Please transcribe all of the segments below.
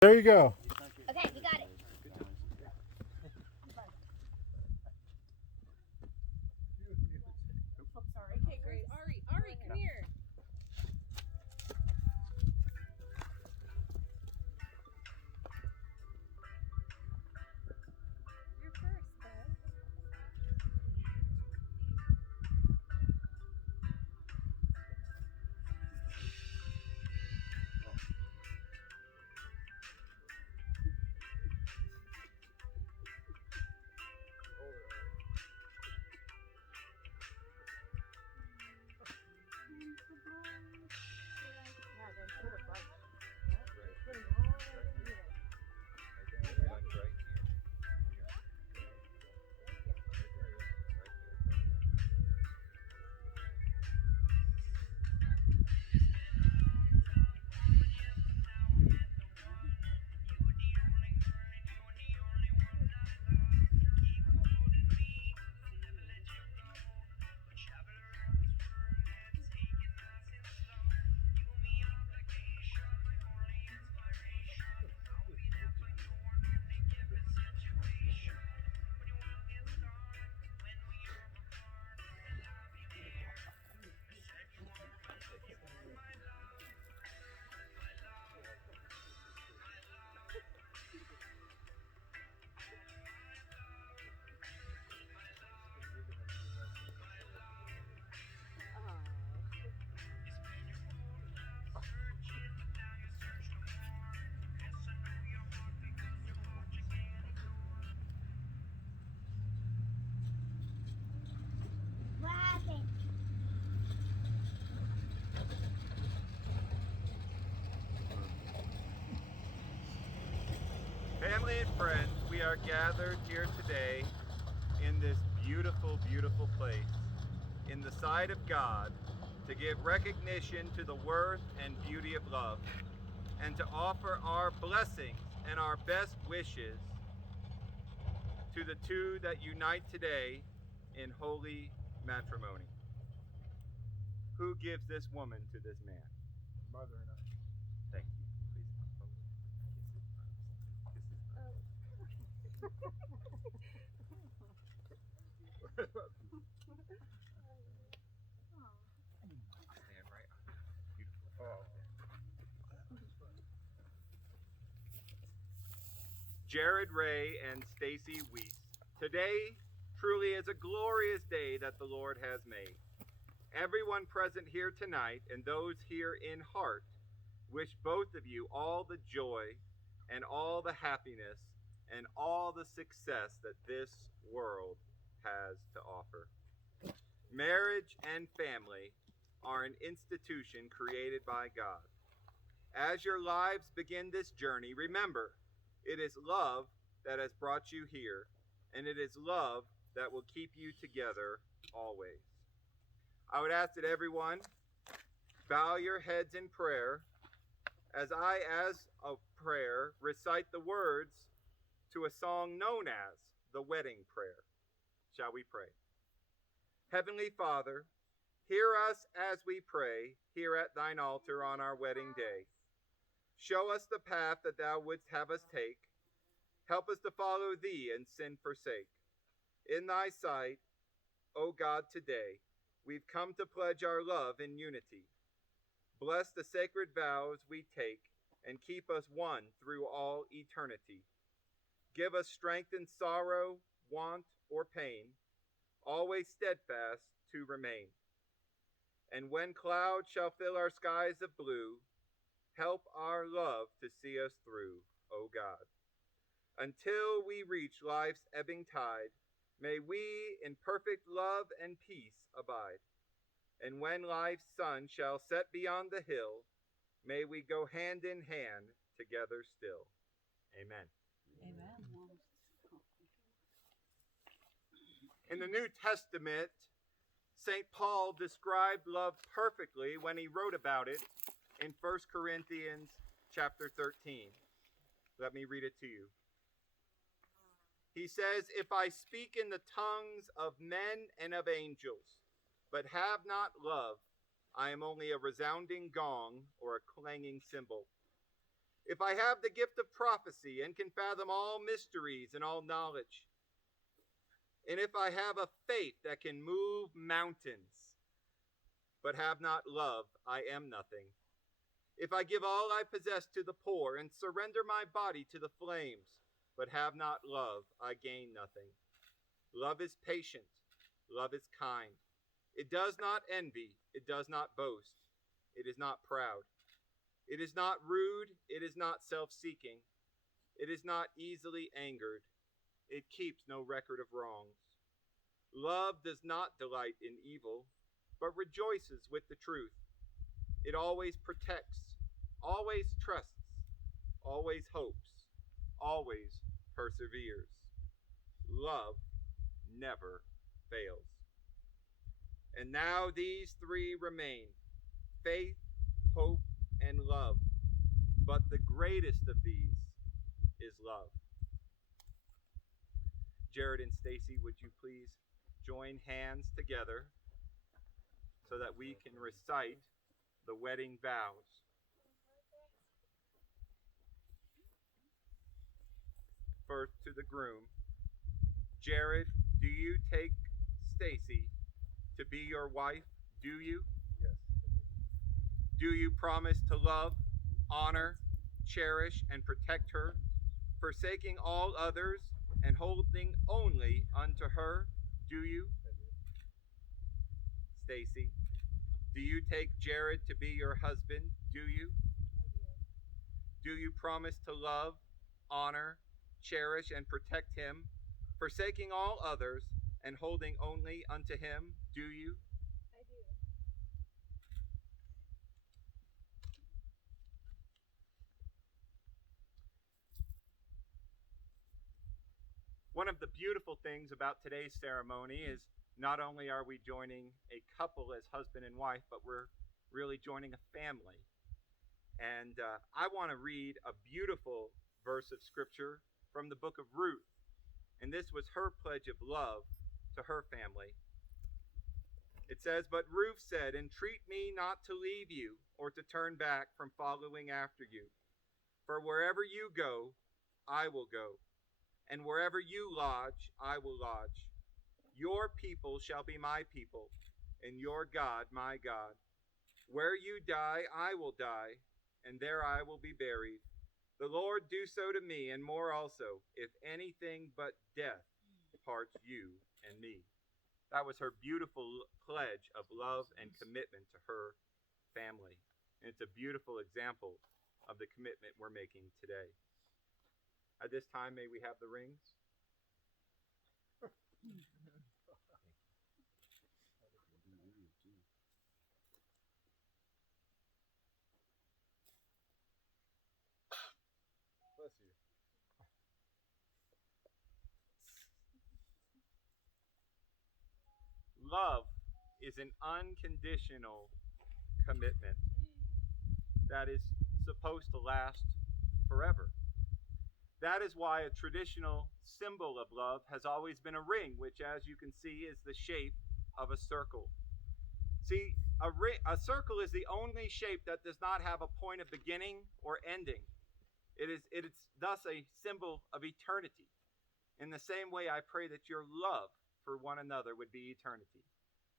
There you go. Okay, you got it. Oh, sorry. Okay, Grace. Ari, come here. You're first, bud. What happened? Family and friends, we are gathered here today in this beautiful, beautiful place in the sight of God to give recognition to the worth and beauty of love and to offer our blessings and our best wishes to the two that unite today in holy matrimony. Who gives this woman to this man? Mother and I. Thank you. Please come forward. Stand right on that. Beautiful. Jarrod Ray and Stacey Ray. Today truly is a glorious day that the Lord has made. Everyone present here tonight and those here in heart wish both of you all the joy and all the happiness and all the success that this world has to offer. Marriage and family are an institution created by God. As your lives begin this journey, remember, it is love that has brought you here, and it is love that will keep you together always. I would ask that everyone bow your heads in prayer as I, as a prayer, recite the words to a song known as the Wedding Prayer. Shall we pray? Heavenly Father, hear us as we pray here at thine altar on our wedding day. Show us the path that thou wouldst have us take. Help us to follow thee and sin forsake. In thy sight, O God, today, we've come to pledge our love in unity. Bless the sacred vows we take and keep us one through all eternity. Give us strength in sorrow, want, or pain, always steadfast to remain. And when clouds shall fill our skies of blue, help our love to see us through, O God. Until we reach life's ebbing tide, may we in perfect love and peace abide. And when life's sun shall set beyond the hill, may we go hand in hand together still. Amen. Amen. In the New Testament, St. Paul described love perfectly when he wrote about it in 1 Corinthians chapter 13. Let me read it to you. He says, "If I speak in the tongues of men and of angels, but have not love, I am only a resounding gong or a clanging cymbal. if I have the gift of prophecy and can fathom all mysteries and all knowledge, and if I have a faith that can move mountains, but have not love, I am nothing. If I give all I possess to the poor and surrender my body to the flames, but have not love, I gain nothing. Love is patient. Love is kind. It does not envy. It does not boast. It is not proud. It is not rude. It is not self-seeking. It is not easily angered. It keeps no record of wrongs. Love does not delight in evil, but rejoices with the truth. It always protects, always trusts, always hopes, always perseveres. Love never fails. And now these three remain: faith, hope, and love. But the greatest of these is love. Jarrod and Stacey, would you please join hands together so that we can recite the wedding vows? First to the groom. Jarrod, do you take Stacey to be your wife? Do you? Yes. Do you promise to love, honor, cherish, and protect her, forsaking all others and holding only unto her? Do you? Stacey, do you take Jarrod to be your husband? Do you? Do you promise to love, honor, cherish, and protect him, forsaking all others and holding only unto him? Do you? I do. One of the beautiful things about today's ceremony is not only are we joining a couple as husband and wife, but we're really joining a family. And I want to read a beautiful verse of scripture from the book of Ruth. And this was her pledge of love to her family. It says, "But Ruth said, entreat me not to leave you or to turn back from following after you. For wherever you go, I will go. And wherever you lodge, I will lodge. Your people shall be my people, and your God my God. Where you die, I will die, and there I will be buried. The Lord do so to me, and more also, if anything but death parts you and me." That was her beautiful pledge of love and commitment to her family. And it's a beautiful example of the commitment we're making today. At this time, may we have the rings? Bless you. Love is an unconditional commitment that is supposed to last forever. That is why a traditional symbol of love has always been a ring, which, as you can see, is the shape of a circle. See, a circle is the only shape that does not have a point of beginning or ending. It is thus a symbol of eternity. In the same way, I pray that your love for one another would be eternity,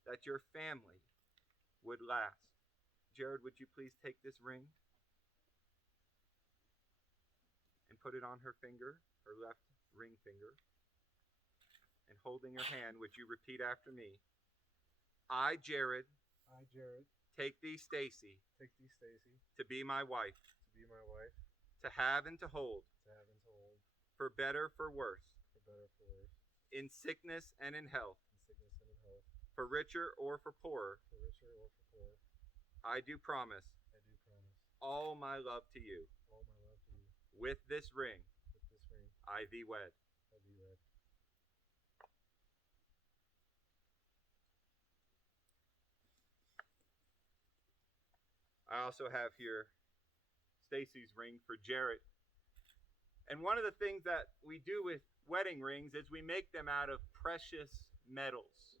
that your family would last. Jarrod, would you please take this ring and put it on her finger, her left ring finger, and holding her hand, would you repeat after me? I, Jarrod, take thee, Stacey, to be my wife, to have and to hold, for better, for worse, in sickness and in health, for richer or for poorer, I do promise all my love to you. With this ring, I thee wed. I also have here Stacey's ring for Jarrod. And one of the things that we do with wedding rings is we make them out of precious metals.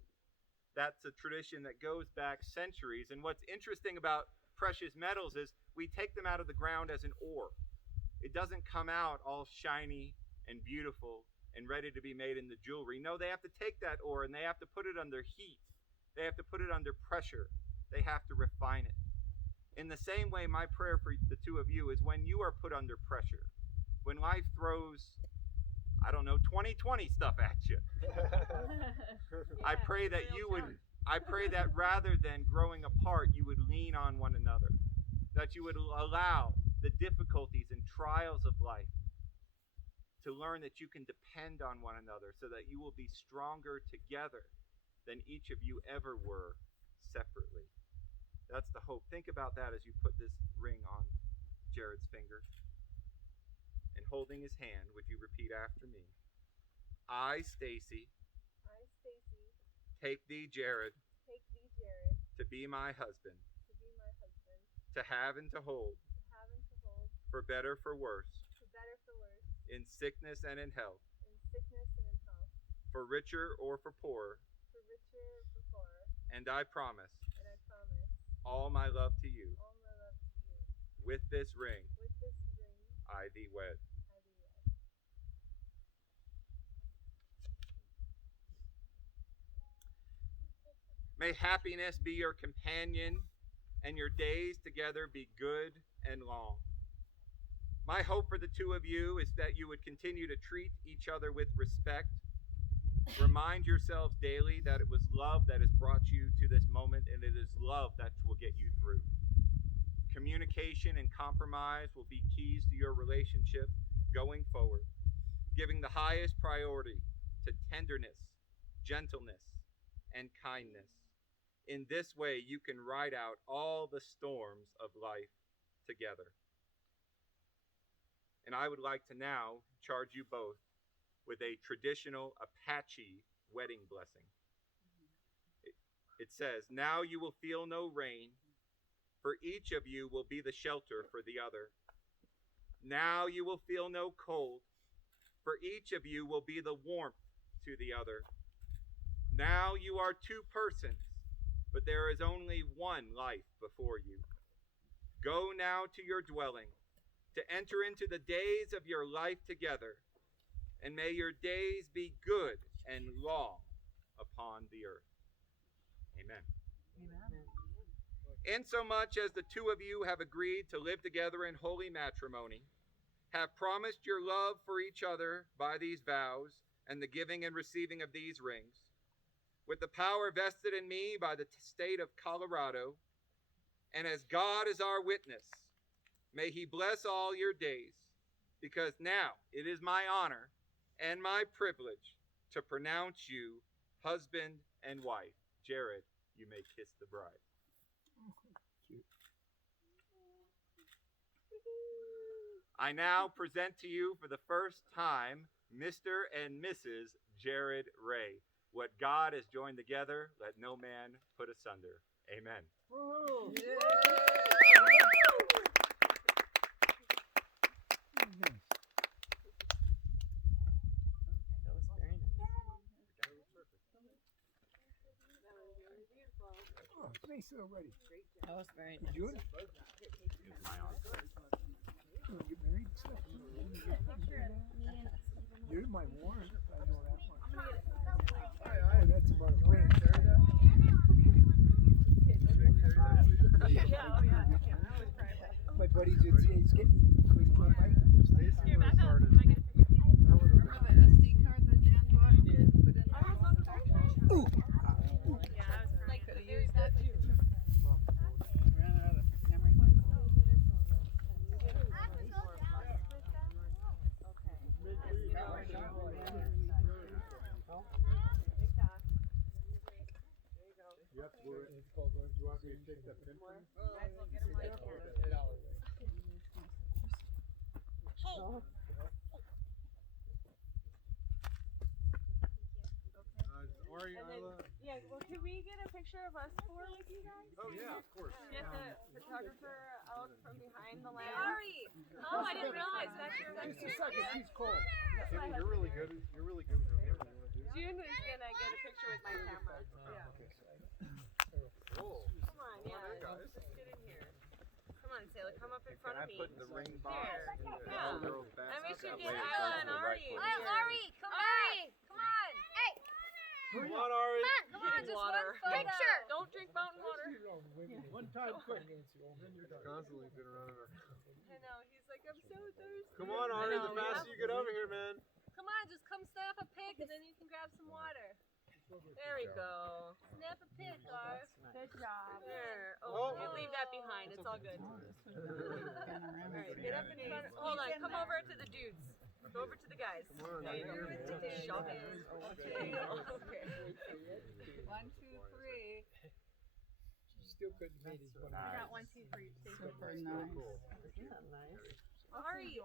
That's a tradition that goes back centuries. And what's interesting about precious metals is we take them out of the ground as an ore. it doesn't come out all shiny and beautiful and ready to be made into jewelry. No, they have to take that ore and they have to put it under heat. They have to put it under pressure. They have to refine it. In the same way, my prayer for the two of you is when you are put under pressure, when life throws, 2020 stuff at you, I pray that I pray that rather than growing apart, you would lean on one another, that you would allow the difficulties and trials of life to learn that you can depend on one another so that you will be stronger together than each of you ever were separately. That's the hope. Think about that as you put this ring on Jarrod's finger. And holding his hand, would you repeat after me? I, Stacey, take thee, Jarrod, to be my husband, to have and to hold, for better, for worse, in sickness and in health, for richer or for poorer, and I promise all my love to you. With this ring, I thee wed. May happiness be your companion and your days together be good and long. My hope for the two of you is that you would continue to treat each other with respect. Remind yourselves daily that it was love that has brought you to this moment, and it is love that will get you through. Communication and compromise will be keys to your relationship going forward, giving the highest priority to tenderness, gentleness, and kindness. In this way, you can ride out all the storms of life together. And I would like to now charge you both with a traditional Apache wedding blessing. It says, now you will feel no rain, for each of you will be the shelter for the other. Now you will feel no cold, for each of you will be the warmth to the other. Now you are two persons, but there is only one life before you. Go now to your dwelling, to enter into the days of your life together, and may your days be good and long upon the earth. Amen. Amen. Insomuch as the two of you have agreed to live together in holy matrimony, have promised your love for each other by these vows and the giving and receiving of these rings, with the power vested in me by the state of Colorado, and as God is our witness, may he bless all your days, because now it is my honor and my privilege to pronounce you husband and wife. Jarrod, you may kiss the bride. I now present to you for the first time Mr. and Mrs. Jarrod Ray. What God has joined together, let no man put asunder. Amen. Woo! Yeah. That was very nice. Oh, it's nice already. That was very nice. June? It's my honor. You want to get married and stuff? You're my warrant. I know that one. Oh, that's about a ring. My buddy did say he's getting quick bike. Here, back up. Can I get a picture? SD card that Dan bought and put in there. Ooh. Yeah, I was like, Could have there's used that that too. Ran out of memory. Yeah, well, can we get a picture of us four with you guys? Oh, yeah, of course. Get the photographer out from behind the lamp. Ari! Oh, I didn't realize that's your Just a second, she's cold. Timmy, you're really good. You're really good with your camera. June is gonna get a picture with my camera. Yeah. Cool. Come on, yeah. guys. Just get in here. Come on, Sailor, come up in front Can I of me. put the ring box Here. in the Yeah. girl's basket? And we should That get way it Isla goes and to the right Ari. place. Alright, Ari, come on. Come on. Hey, Come on, Ari. come on, just Water. one picture. Don't drink mountain water. One time quick. Constantly been around our. I know, he's like, I'm so thirsty. Come on, Ari. The faster you get over here, man. Come on, just come snap a pic and then you can grab some water. There we go. Snap a pic, Garth. Good job. There. Oh, you leave that behind. It's all good. Alright, get up in front. Hold on, come over to the dudes. Go over to the guys. Come on, There you go. Ari. Shove in. Okay. Okay. 1, 2, 3. Still couldn't meet his one. I got 1, 2, 3. Super nice. Ari,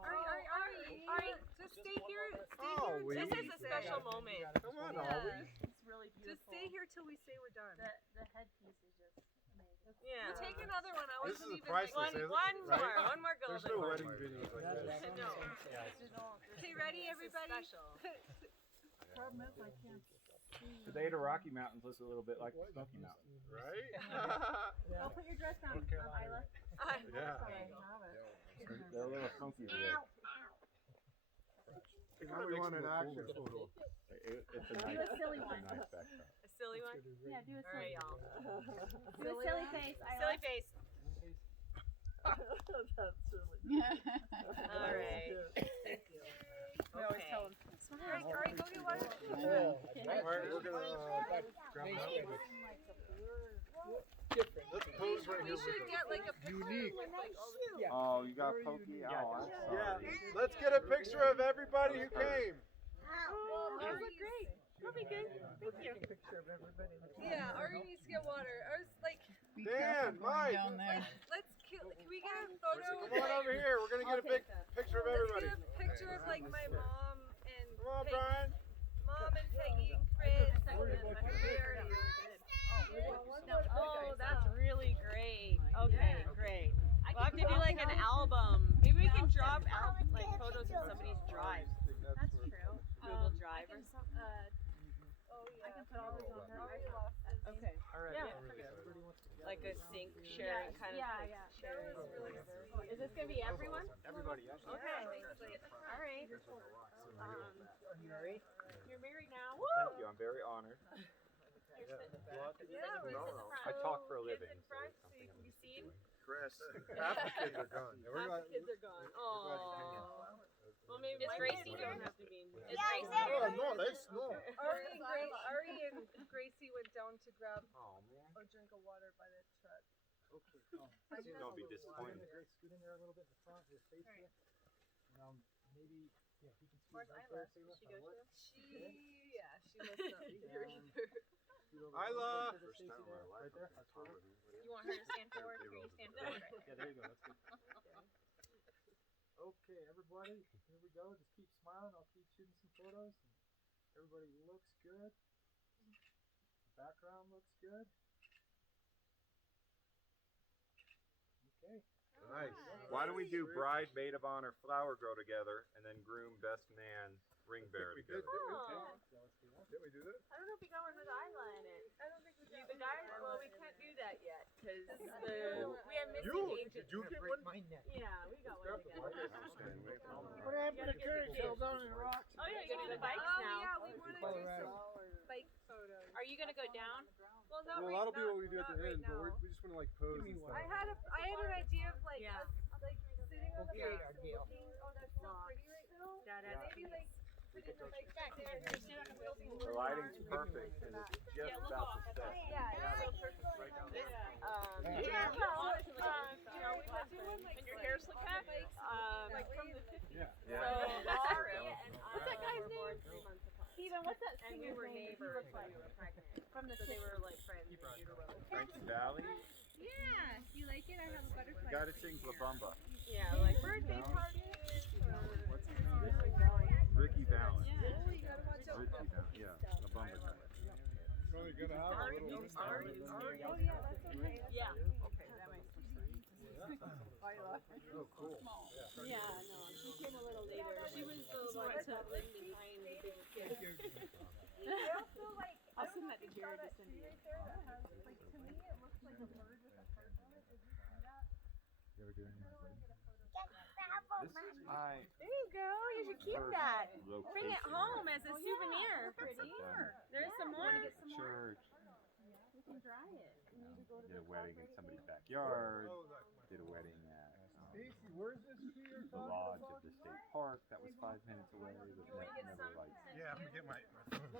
just stay here. Oh, we- This is a special moment. Come on, Ari. It's really beautiful. Just stay here till we say we're done. The headpiece is just amazing. Yeah. We'll take another one. I This wasn't is even priceless, like isn't it? one Right? more. One more There's golden. no wedding videos like this. No. Okay, ready, everybody? Special. Problem is, I can't see. Today the Rocky Mountains looks a little bit like the Smoky Mountains. Right? Don't put your dress on, Isla. Yeah. They're a little funky today. Now we want an action photo. It's a Do nice, a silly one. nice backdrop. A silly one? Yeah, do a All right, silly. y'all. Do a silly face, Isla. Silly face. That's silly. All right. Thank you. Okay. All right, go get water. Alright, we're gonna grab that real quick. Let's pose right We here. should get like a picture Unique. with like all the Oh, you got pokey? Oh, I'm Yeah, sorry. let's get a picture of everybody who came. Those look great. That'll be good. Thank you. Yeah, Ari needs to get water. I was like, Dan, Mike, let's can we get a photo? come on over here. We're gonna get a big picture of everybody. Let's get a picture of like my mom and Come on, Peggy. Brian. Mom and Peggy and Chris. Oh, that's really great. Okay, great. We'll have to do like an album. Maybe we can drop out like photos in somebody's drive. That's true. Google Drive or something. I can put all those on there. Okay. Alright. Yeah. Like a sync sharing kind of Yeah, thing. yeah. Sharing. Is this gonna be everyone? Everybody, Okay. All right. You're married now. Woo! Thank you. I'm very honored. Yeah, we're I talk for a living. in front so you can be seen. Chris. Half the kids are gone. Half the kids are gone. Oh. Well, maybe Is my Gracie kids here? don't have to be in. Is Yeah, Gracie exactly. here? Oh, no, that's no. Ari and Gracie went down to grab Oh, man. a drink of water by the truck. Don't be disappointed. Scoot in there a little bit in the front, his face here. Maybe, yeah, he can Where's scoot right Isla? there. See Does she if go that to? works. Yeah, she must not be here either. Scoot over Isla. to the Stacey there, right there. That's perfect. You want her to stand forward? Can you stand forward? Yeah, there you go. That's good. Okay, everybody, here we go. Just keep smiling. I'll keep shooting some photos. Everybody looks good. The background looks good. Okay. Nice. Why don't we do bride, maid of honor, flower girl together, and then groom, best man, ring bearer We did, together? Oh. didn't we do that? I don't know if we got one with Isla in it. I don't think we got the guys. Well, we can't do that yet because we have missing agents. Did you get one? Yeah, we got one together. What happened to the carriage? Fell down in the rocks. Oh, yeah, you're gonna do the bikes Oh now. yeah, we want to do some bike photos. Are you gonna go down? Well, not Well, right that'll be now. what we do at the Not end, right but now. we just want to like pose and stuff. I had an idea of like Yeah. us, like sitting on the Okay, bikes and Gail. looking. Oh, that's so pretty right now. Maybe like putting the bikes back there and just sit on the wheels and The lighting's perfect, and it's just about to set. Yeah, it's so perfect. Right now. Yeah, well, you know, we went doing like And your hair slick back? like from the 50s. Yeah. So Yeah. Laurie and I What's that guy's were name? born 3 months apart. Steven, what's that And we singer's were name? He neighbors looks when like we were pregnant. from the So they were like friends in utero. Frankie Valley, Yeah, you like it? I have a butterfly. you gotta sing La Bamba. Yeah, like birthday parties. What's his name? Ricky Valens. Oh, you gotta watch out. Ricky Valens, yeah, La Bamba guy. So you're gonna have a little. Oh yeah, that's okay. Yeah. Okay, that makes sense. Oh, cool. Yeah, no, she came a little later. She was the one to like behind the bigger kid. They also like. I'll send that to Jarrod to send you. Right there that has like to me it looks like a bird with a heart on it. Did you see that? You ever do any of my This is my There you go. You should keep that. location. Bring it home as a souvenir. There's some more. Church. We can dry it. We need to go to Did the a wedding in right somebody's here. backyard. Oh, that Did a wedding at Stacy, where's this tree you're the talking lodge about? of the state park that was 5 minutes away. But never like yeah, I'm gonna get my phone.